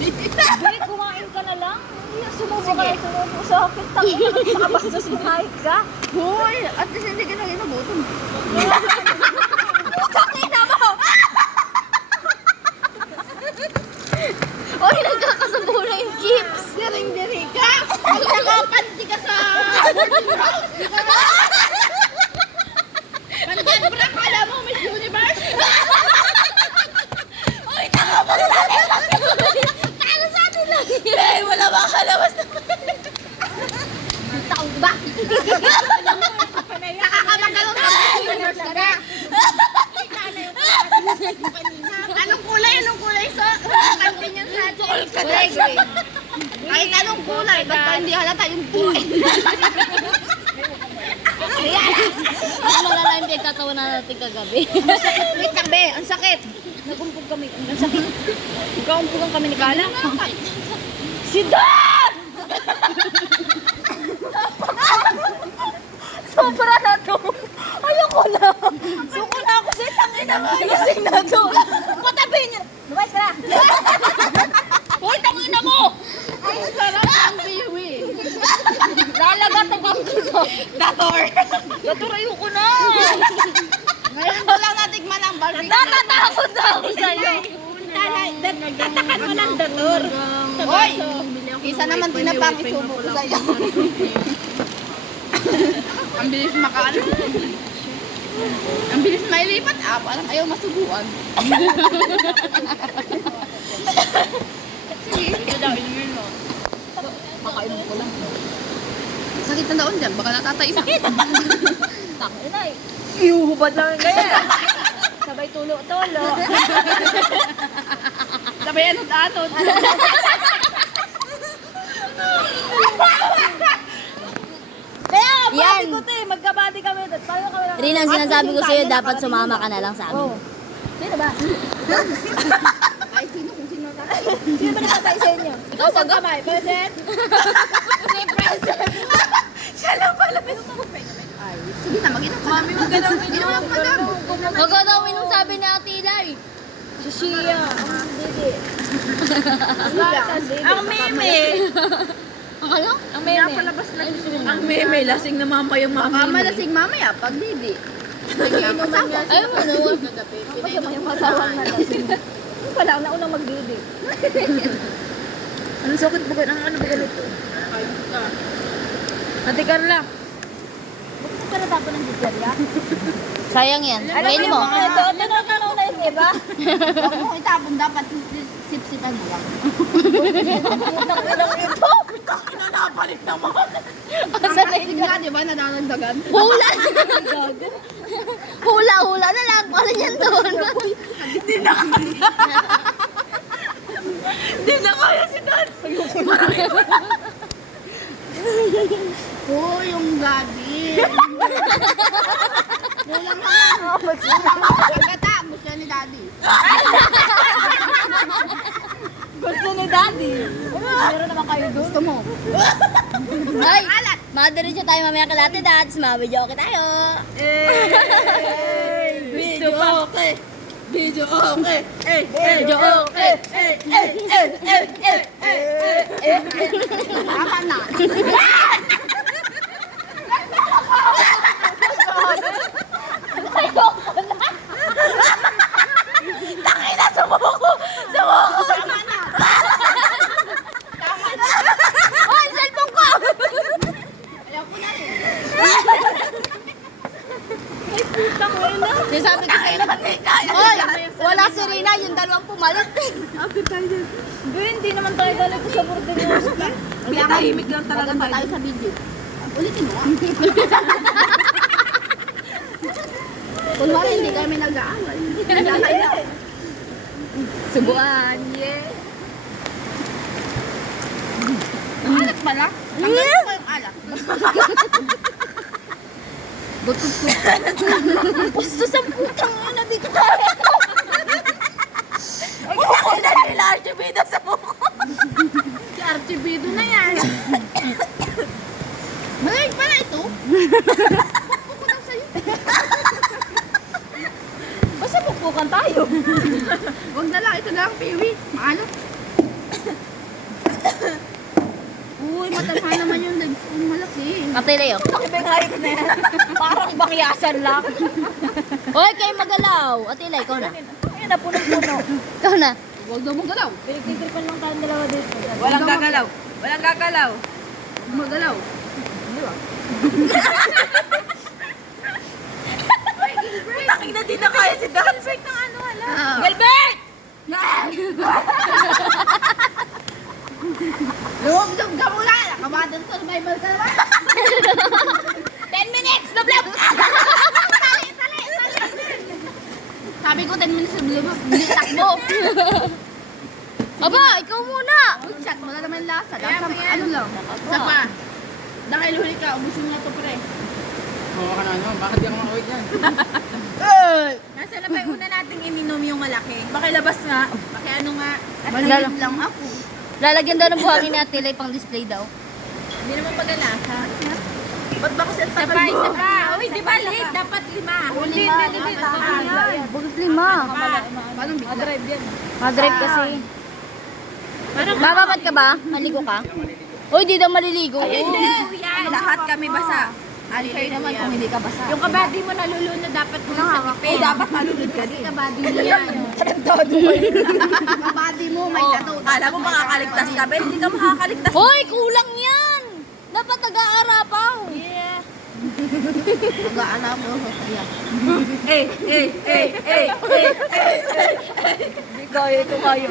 Hindi, kumain ka na lang. Hindi, sumubo ka na sumubo sa akin. Tangin, nakabastos mo kahit ka. Hoy, at least hindi ka nang inabutan. Tangina mo! Oy, nagkakasabo na yung chips. Diring-diri ka! Nakapanti ka sa Pandan bra, kala mo Miss Universe? Oy, nakabastos na lang. Kala sa atin lang. Eh, wala makalabas na. Taong ba? Nakakamagalong ka Miss Universe ka na. Anong kulay? Anong kulay sa kantin niyan sa grey? Kahit anong kulay, basta hindi halata yung kulay. Ano malala yung pinagtatawanan natin kagabi? Wait lang be, ang sakit. Nagumpog kami. Ang sakit. Nagkaumpugan kami ni Kala. Si Dan! Sobra na to. Ayoko na. Suko na ako sa tangina mo. Lasing na to. Patabi niya. Lumayas ka na. Hoy, tangina mo! Ang sarap ng biwi. Lalagat ang kamputo. Dator. Gator, ayoko na. Ngayon ko lang natikman ang barbecue. Natatakot na ako sa'yo. Tatakan mo ng dator. Hoy! Isa naman tinapang isubo ko sa'yo. Ang bilis makaano. Ang bilis mailipat. Parang ayaw masubuan. Sige. Ito daw, inumin mo. Makainom ko lang. Sakit na daon dyan. Baka natatay sakit. Tangina eh. Iuhubad lang ganyan. Sabay tulo-tulo. Sabay anod-anod. Kaya, Yan. body ko to eh. Magkabody kami. Paano kami lang? Rin ang sinasabi ko sa'yo, dapat sumama ka na lang sa amin. Oh. Sino ba? Ay, sino kung sino tatay? Sino ba nakatay sa inyo? Ikaw sa kamay. Present? Siya lang pala. Ay, sige na, mag-inom ka. Mami, Magandang Inom ka na. Huwag ka daw minum sabi ni Ate Ilay. Si Shia. Ang didi. Ang meme. Ang ano? Ang meme. Napalabas na yung Ang meme. Lasing na mama yung Baka malasing mamaya pag didi. Nag-iinom niya. Ayaw mo na. Pag yung masawang na lasing. Yung pala, ang naunang magdidi. Ang sakit ba? Ano ba ganito? Ate Carla. Bakit mo para tapo ng gitarya? Sayang yan. Kainin mo. Ito na yung iba. Huwag mo itapon, dapat sip-sipan mo lang. Ilang ito. Inanapalit naman. Asan na Sige nga, di ba, nadadagdagan? Hula! Hula-hula na lang. Paano yan doon? Hindi na kaya si Dan. Oo, yung gabi. Pagkata, gusto ni daddy. Gusto ni Daddy. Meron naman kayo doon. Gusto mo? Ay! Madiretso tayo mamaya kay Ate Dad. Mabidyoke tayo. Video okay. Video okay. Video okay. Tama na. Tangina, sumuko. Sumuko. Tama na. Ay, cellphone ko! Ayaw ko na rin. Sinasabi ko sa'yo. Oy, wala si Rina. Yung dalawang pumalit. Hindi naman tayo galing sa Bordeaux. Pinahimik lang talaga tayo sa video. Ulitin mo. Kunwari hindi kami nag-aaway. Nag-aaway. Subuan. Yeah. Ang alat pala. Tanggalin ko yung alat. Gusto sa putang ina dito tayo. Ay, kaya na nila Archibida sa buko. Si Archibido na yan. Malamig pala ito. Pupunta sa'yo. Basta pukpukan tayo. Huwag na lang. Ito na lang, Piwi. Maano? Ate Leo. Laki ba yung hayop na yan? Parang bangyasan lang. Hoy, kayo magalaw. Ate Leo, ikaw na. Ayun na, punong-puno. Ikaw na. Huwag daw mong galaw. Pinagtitripan lang tayong dalawa dito. Walang gagalaw. Walang gagalaw. Huwag magalaw. Tangin na din na kaya si Dan. Perfect ng ano, ala. Gilbert! Lumog-dog ka muna! Nakabadan survival ka naman! 10 minutes! Lublab! Sabi ko 10 minutes na lumog. Hindi takbo. Aba, ikaw muna. Good shot. Wala naman lasa. Lasa ano lang. Isa pa. Dahil huli ka, ubusin mo na ito pre. Oo ka na ano, bakit di ako makawit yan? Nasa na ba yung una nating ininom yung malaki? Bakilabas nga. Baki ano nga. At Malala. nainom lang ako. Lalagyan daw ng buhangin ni Ate Leo pang display daw. Hindi naman pag-alasa. Ba't ba kasi ang Isa tagal pa, mo? isa pa. Uy, di ba late? Dapat 5. Hindi, hindi. Bakit 5? Paano bigla? Madrive yan. Madrive kasi. Bababad ka ba? Maligo ka? Uy, di daw maliligo. Lahat kami basa. Alipay naman kung hindi ka basa. Yung kabady mo nalulunod, dapat mo lang sa pipin. dapat malulod ka din. Kabady mo yan. Tarantado mo yun. Kabady mo, may tato. Kala mo makakaligtas ka, pero hindi ka makakaligtas. Hoy, kulang yan! Dapat nag-aarapaw. Yeah. Mag-aanap mo. Hindi kaya ito kayo.